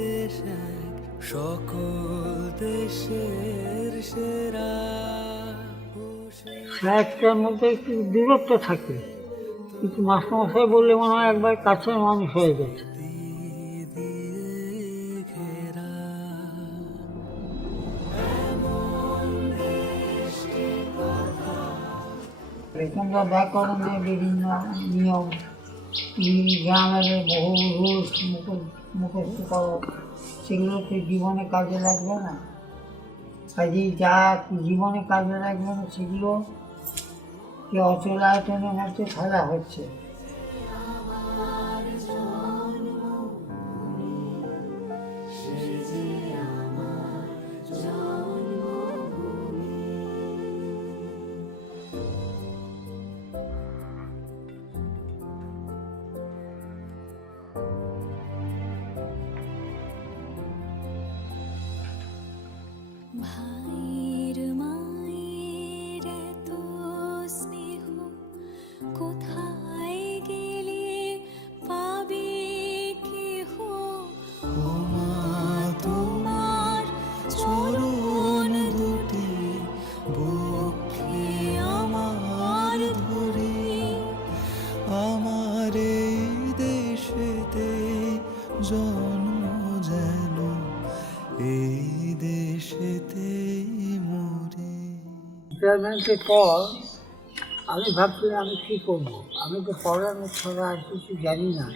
দেশ এক সকল দেশের সেরা। একটার মধ্যে একটু দূরত্ব থাকে, কিন্তু মাস্টারমশাই বললে মনে হয় একবার কাছের মানুষ হয়ে গেছে। ঘেরা এখানকার ব্যাকরণে বিভিন্ন নিয়ম, গ্রামের বহু রুলস মুখস্থ করো, সেগুলো তো জীবনে কাজে লাগবে না। কাজেই যা জীবনে কাজে লাগবে না সেগুলো অচল আয়তনের মধ্যে ফেলা হচ্ছে। ভাইয়ের মায়ের এত স্নেহ কোথায় গেলে পাবে কেহ? ওমা তোমার চরণ দুটি বক্ষে আমার ধরি, আমার এই দেশেতে জন্ম যেন এই দেশেতেই মরি। রিটায়ারমেন্টের পর আমি ভাবছিলাম আমি কী করবো, আমি তো পড়ানো ছাড়া আর কিছু জানি না।